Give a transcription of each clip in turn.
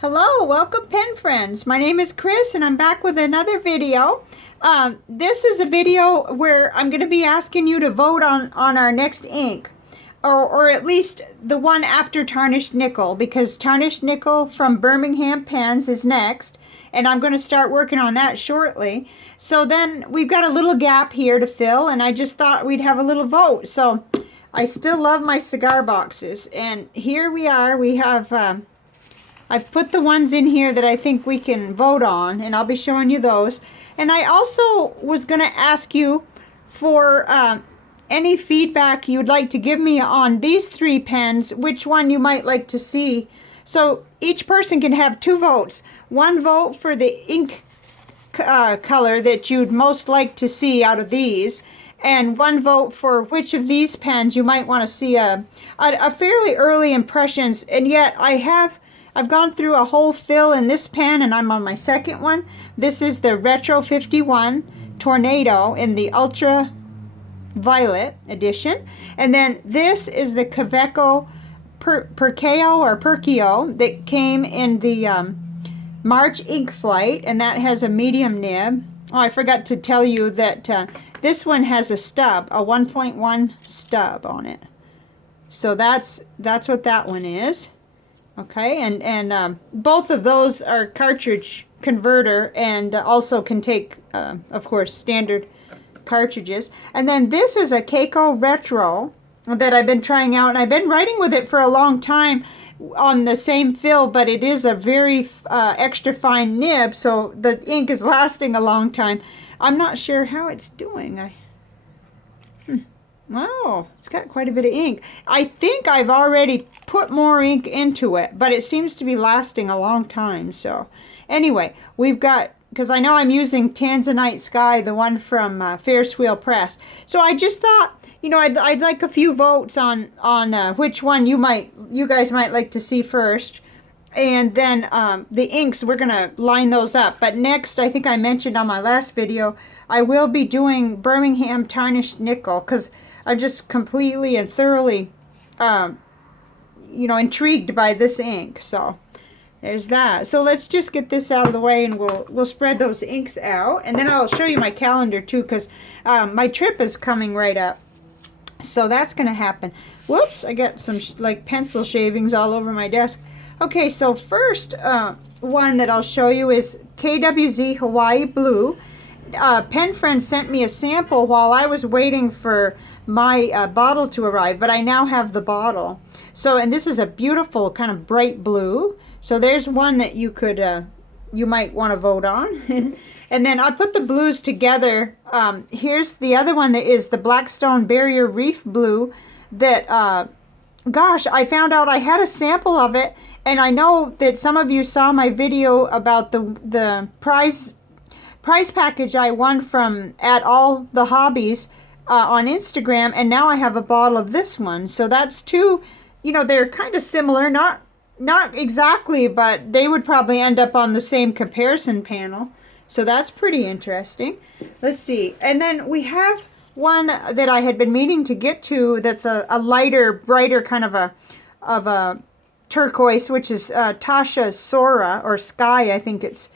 Hello, welcome pen friends. My name is Chris and I'm back with another video. This is a video where I'm going to be asking you to vote on our next ink. Or at least the one after Tarnished Nickel, because Tarnished Nickel from Birmingham Pens is next. And I'm going to start working on that shortly. So then we've got a little gap here to fill, and I just thought we'd have a little vote. So I still love my cigar boxes. And here we are. We have... I've put the ones in here that I think we can vote on, and I'll be showing you those. And I also was going to ask you for any feedback you'd like to give me on these three pens, which one you might like to see. So each person can have 2 votes. 1 vote for the ink color that you'd most like to see out of these, and 1 vote for which of these pens you might want to see a fairly early impressions. And yet I've gone through a whole fill in this pen, and I'm on my second one. This is the Retro 51 Tornado in the Ultraviolet edition. And then this is the Kaveco Perkio that came in the March ink flight, and that has a medium nib. Oh, I forgot to tell you that this one has a stub, a 1.1 stub on it. So that's what that one is. Okay, and both of those are cartridge converter, and also can take, of course, standard cartridges. And then this is a Keiko Retro that I've been trying out, and I've been writing with it for a long time on the same fill, but it is a very extra fine nib, so the ink is lasting a long time. I'm not sure how it's doing. Wow, it's got quite a bit of ink. I think I've already put more ink into it, but it seems to be lasting a long time. So anyway, we've got, because I know I'm using Tanzanite Sky, the one from Ferris Wheel Press. So I just thought, you know, I'd like a few votes on which one you guys might like to see first. And then the inks, we're going to line those up. But next, I think I mentioned on my last video, I will be doing Birmingham Tarnished Nickel, because I'm just completely and thoroughly, you know, intrigued by this ink. So there's that. So let's just get this out of the way, and we'll spread those inks out, and then I'll show you my calendar too, because my trip is coming right up. So that's going to happen. Whoops! I got some like pencil shavings all over my desk. Okay, so first one that I'll show you is KWZ Hawaii Blue. Pen friend sent me a sample while I was waiting for my bottle to arrive, but I now have the bottle. So, and this is a beautiful kind of bright blue. So there's one that you could, you might want to vote on. And then I put the blues together. Here's the other one that is the Blackstone Barrier Reef Blue that, gosh, I found out I had a sample of it, and I know that some of you saw my video about the prize package I won from at all the hobbies on Instagram, and now I have a bottle of this one. So that's 2, you know, they're kind of similar, not exactly, but they would probably end up on the same comparison panel. So that's pretty interesting. Let's see. And then we have one that I had been meaning to get to that's a lighter, brighter kind of a turquoise, which is Taccia Sora, or Sky, I think is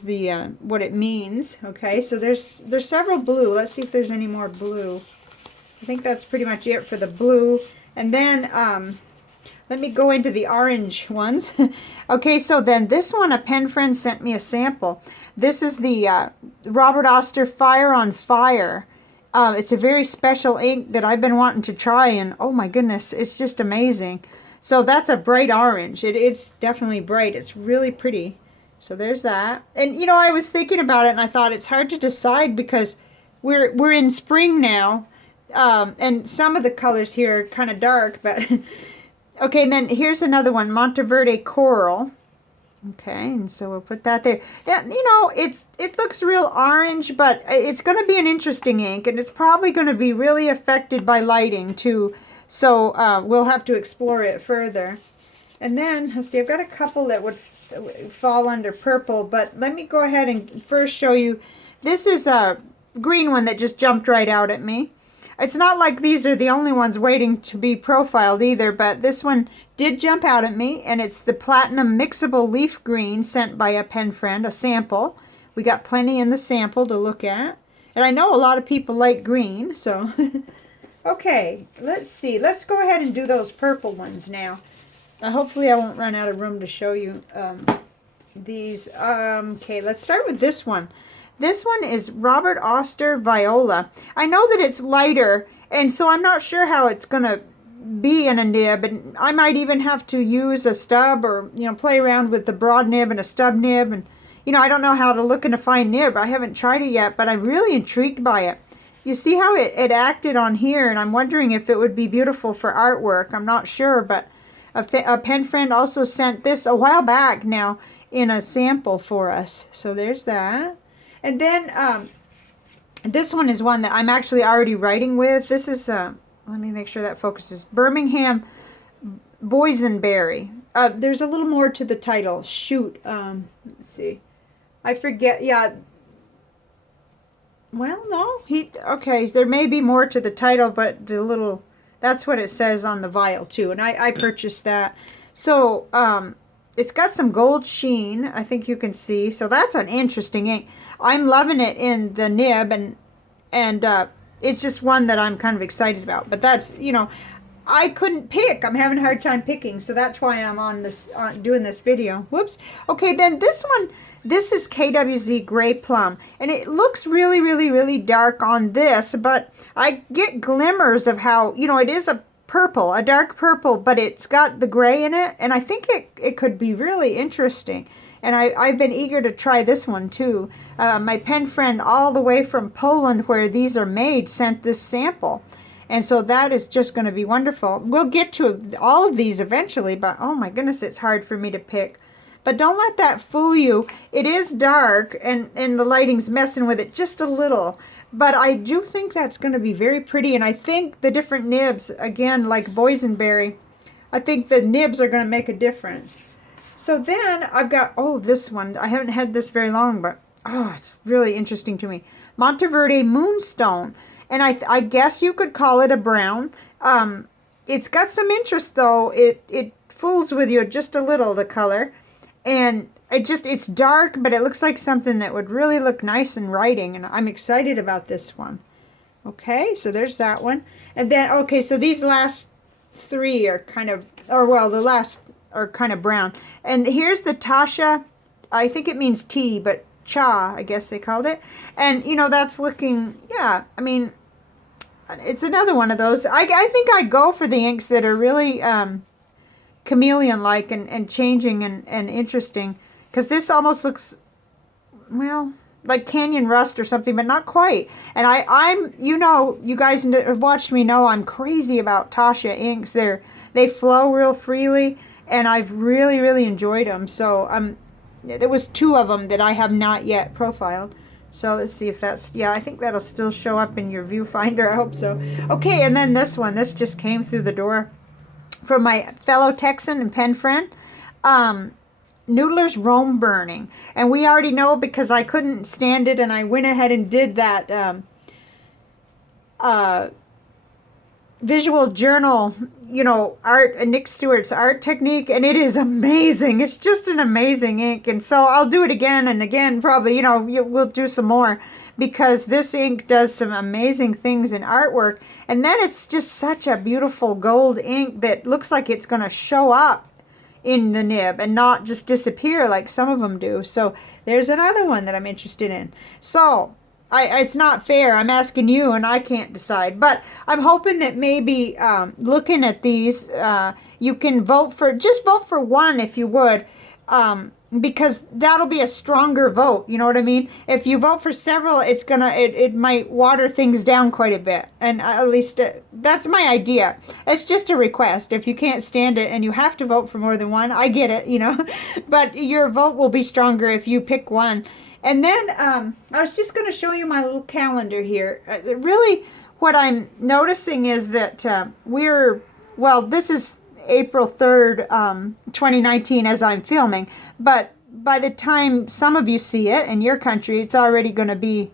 the what it means. Okay, so there's several blue. Let's see if there's any more blue. I think that's pretty much it for the blue. And then let me go into the orange ones. Okay, so then this one, a pen friend sent me a sample. This is the Robert Oster Fire on Fire. It's a very special ink that I've been wanting to try, and oh my goodness, it's just amazing. So that's a bright orange. It's definitely bright. It's really pretty. So there's that. And you know, I was thinking about it, and I thought it's hard to decide because we're in spring now, and some of the colors here are kind of dark, but okay. And then here's another one, Monteverde Coral. Okay, and so we'll put that there. Yeah, you know, it looks real orange, but it's going to be an interesting ink, and it's probably going to be really affected by lighting too. So we'll have to explore it further. And then let's see, I've got a couple that would fall under purple, but let me go ahead and first show you. This is a green one that just jumped right out at me. It's not like these are the only ones waiting to be profiled either, but this one did jump out at me, and it's the Platinum Mixable Leaf Green sent by a pen friend, a sample. We got plenty in the sample to look at. And I know a lot of people like green, so... Okay, let's see. Let's go ahead and do those purple ones now. Hopefully I won't run out of room to show you these. Okay, let's start with this one. This one is Robert Oster Viola. I know that it's lighter, and so I'm not sure how it's going to be in a nib. And I might even have to use a stub or, you know, play around with the broad nib and a stub nib. And, you know, I don't know how to look in a fine nib. I haven't tried it yet, but I'm really intrigued by it. You see how it acted on here, and I'm wondering if it would be beautiful for artwork. I'm not sure, but a pen friend also sent this a while back now in a sample for us. So there's that. And then this one is one that I'm actually already writing with. This is, let me make sure that focuses, Birmingham Boysenberry. There's a little more to the title. Shoot. Let's see. I forget. Yeah. Well, no, okay, there may be more to the title, but that's what it says on the vial too, and I purchased that. So, it's got some gold sheen, I think you can see, so that's an interesting ink. I'm loving it in the nib, and it's just one that I'm kind of excited about, but that's, you know, I couldn't pick. I'm having a hard time picking, so that's why I'm on this, doing this video. Whoops. Okay, then this one, this is KWZ Gray Plum, and it looks really, really, really dark on this, but I get glimmers of how, you know, it is a purple, a dark purple, but it's got the gray in it, and I think it could be really interesting. And I've been eager to try this one too. My pen friend all the way from Poland, where these are made, sent this sample. And so that is just going to be wonderful. We'll get to all of these eventually, but oh my goodness, it's hard for me to pick. But don't let that fool you. It is dark, and the lighting's messing with it just a little. But I do think that's going to be very pretty, and I think the different nibs, again, like Boysenberry, I think the nibs are going to make a difference. So then I've got, oh, this one. I haven't had this very long, but oh, it's really interesting to me. Monteverde Moonstone. And I guess you could call it a brown. It's got some interest, though. It fools with you just a little, the color. And it's dark, but it looks like something that would really look nice in writing. And I'm excited about this one. Okay, so there's that one. And then, okay, so these last three are kind of, or well, the last are kind of brown. And here's the Taccia. I think it means tea, but cha, I guess they called it. And, you know, that's looking, yeah, I mean, it's another one of those. I think I go for the inks that are really chameleon-like and changing and interesting. Because this almost looks, well, like Canyon Rust or something, but not quite. And I'm, you know, you guys have watched me know I'm crazy about Taccia inks. They flow real freely, and I've really, really enjoyed them. So there was two of them that I have not yet profiled. So let's see if that's, yeah, I think that'll still show up in your viewfinder. I hope so. Okay, and then this one. This just came through the door from my fellow Texan and pen friend. Noodler's Rome Burning. And we already know, because I couldn't stand it, and I went ahead and did that visual journal, you know, art, Nick Stewart's art technique, and it is amazing. It's just an amazing ink, and so I'll do it again and again, probably, you know, we'll do some more, because this ink does some amazing things in artwork. And then it's just such a beautiful gold ink that looks like it's going to show up in the nib and not just disappear like some of them do. So there's another one that I'm interested in. So it's not fair. I'm asking you, and I can't decide. But I'm hoping that maybe looking at these, you can just vote for one if you would, because that'll be a stronger vote. You know what I mean? If you vote for several, it might water things down quite a bit. And at least that's my idea. It's just a request. If you can't stand it and you have to vote for more than one, I get it, you know. But your vote will be stronger if you pick one. And then I was just going to show you my little calendar here. Really, what I'm noticing is that this is April 3rd, 2019 as I'm filming. But by the time some of you see it in your country, it's already going to be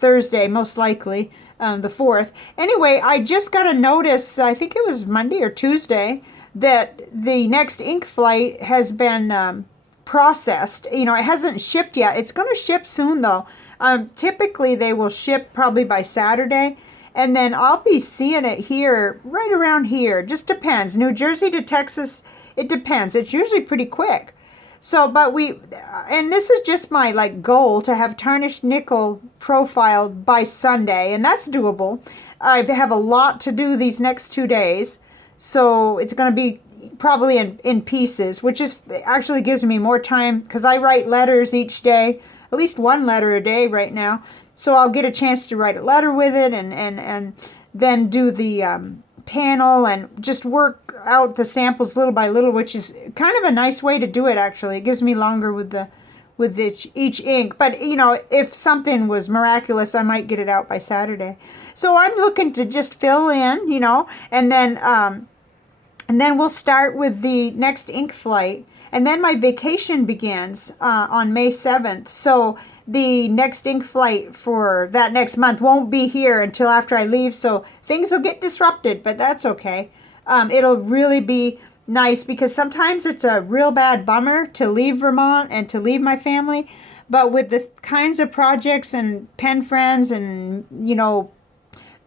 Thursday, most likely, the 4th. Anyway, I just got a notice, I think it was Monday or Tuesday, that the next ink flight has been processed. You know, it hasn't shipped yet. It's going to ship soon, though. Typically, they will ship probably by Saturday. And then I'll be seeing it here, right around here. Just depends. New Jersey to Texas, it depends. It's usually pretty quick. So, but and this is just my like goal to have Tarnished Nickel profiled by Sunday. And that's doable. I have a lot to do these next 2 days. So it's going to be probably in pieces, which is actually gives me more time because I write letters each day, at least one letter a day right now. So I'll get a chance to write a letter with it and then do the panel and just work out the samples little by little, which is kind of a nice way to do it, actually. It gives me longer with each ink. But, you know, if something was miraculous, I might get it out by Saturday. So I'm looking to just fill in, you know, and then we'll start with the next ink flight. And then my vacation begins on May 7th. So the next ink flight for that next month won't be here until after I leave. So things will get disrupted, but that's okay. It'll really be nice because sometimes it's a real bad bummer to leave Vermont and to leave my family. But with the kinds of projects and pen friends and, you know,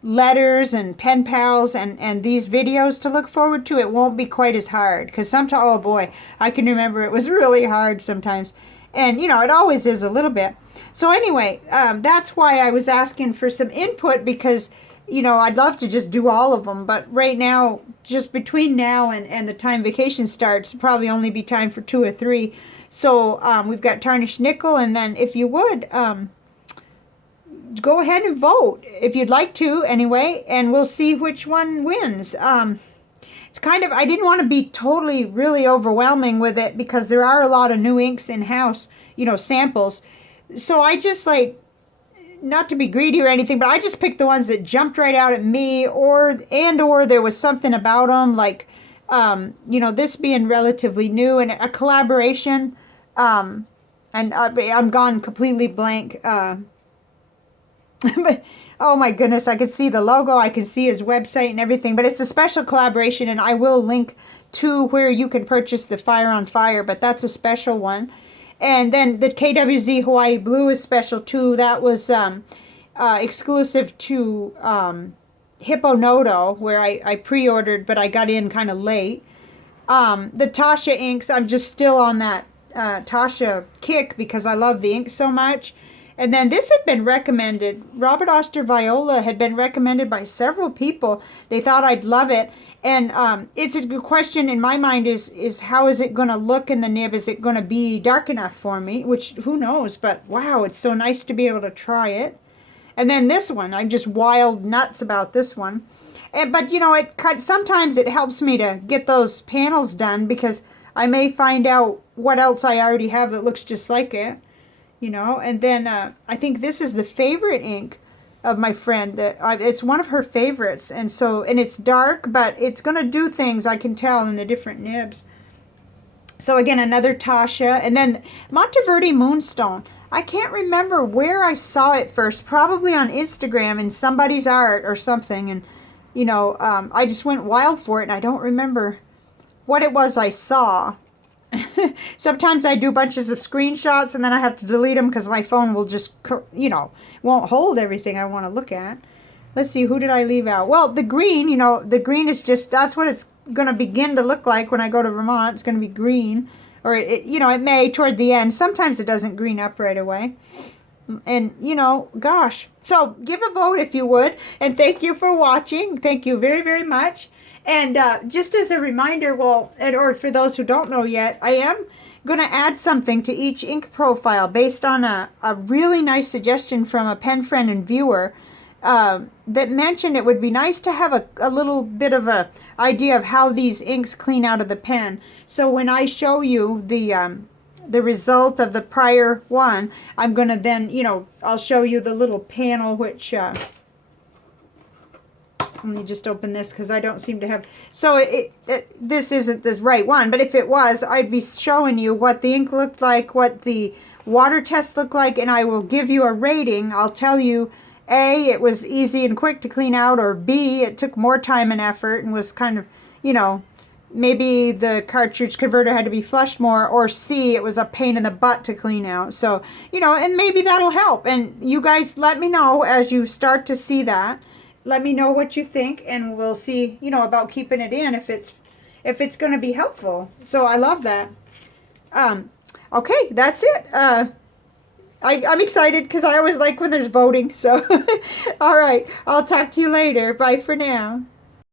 letters and pen pals and these videos to look forward to, it won't be quite as hard. Because sometimes, oh boy, I can remember it was really hard sometimes. And, you know, it always is a little bit. So anyway, that's why I was asking for some input because, you know, I'd love to just do all of them. But right now, just between now and the time vacation starts, probably only be time for 2 or 3. So we've got Tarnished Nickel. And then if you would, go ahead and vote if you'd like to anyway. And we'll see which one wins. It's kind of, I didn't want to be totally really overwhelming with it because there are a lot of new inks in-house, you know, samples. So I just like, not to be greedy or anything, but I just picked the ones that jumped right out at me or there was something about them like, you know, this being relatively new and a collaboration. And I'm gone completely blank. But oh my goodness, I could see the logo, I could see his website and everything, but it's a special collaboration and I will link to where you can purchase the Fire on Fire, but that's a special one. And then the KWZ Hawaii Blue is special too. That was exclusive to Hippo Noto, where I pre-ordered, but I got in kind of late. The Taccia inks, I'm just still on that Taccia kick because I love the ink so much. And then this had been recommended. Robert Oster Viola had been recommended by several people. They thought I'd love it. And it's a good question in my mind is how is it going to look in the nib? Is it going to be dark enough for me? Which, who knows? But wow, it's so nice to be able to try it. And then this one, I'm just wild nuts about this one. But, you know, sometimes it helps me to get those panels done because I may find out what else I already have that looks just like it. You know, and then I think this is the favorite ink of my friend. It's one of her favorites, and it's dark, but it's going to do things, I can tell, in the different nibs. So again, another Taccia, and then Monteverde Moonstone. I can't remember where I saw it first, probably on Instagram in somebody's art or something, and, you know, I just went wild for it, and I don't remember what it was I saw. Sometimes I do bunches of screenshots and then I have to delete them because my phone will just, you know, won't hold everything I want to look at. Let's see, who did I leave out? Well, the green, you know, the green is just, that's what it's going to begin to look like when I go to Vermont. It's going to be green. Or, you know, it may toward the end. Sometimes it doesn't green up right away. And, you know, gosh. So give a vote if you would. And thank you for watching. Thank you very, very much. And just as a reminder, or for those who don't know yet, I am going to add something to each ink profile based on a really nice suggestion from a pen friend and viewer that mentioned it would be nice to have a little bit of a idea of how these inks clean out of the pen. So when I show you the result of the prior one, I'm going to then, you know, I'll show you the little panel which... Let me just open this because I don't seem to have... So this isn't the right one, but if it was, I'd be showing you what the ink looked like, what the water test looked like, and I will give you a rating. I'll tell you, A, it was easy and quick to clean out, or B, it took more time and effort and was kind of, you know, maybe the cartridge converter had to be flushed more, or C, it was a pain in the butt to clean out. So, you know, and maybe that'll help. And you guys let me know as you start to see that. Let me know what you think, and we'll see, you know, about keeping it in if it's going to be helpful. So I love that. Okay, that's it. I'm excited because I always like when there's voting. So, all right, I'll talk to you later. Bye for now.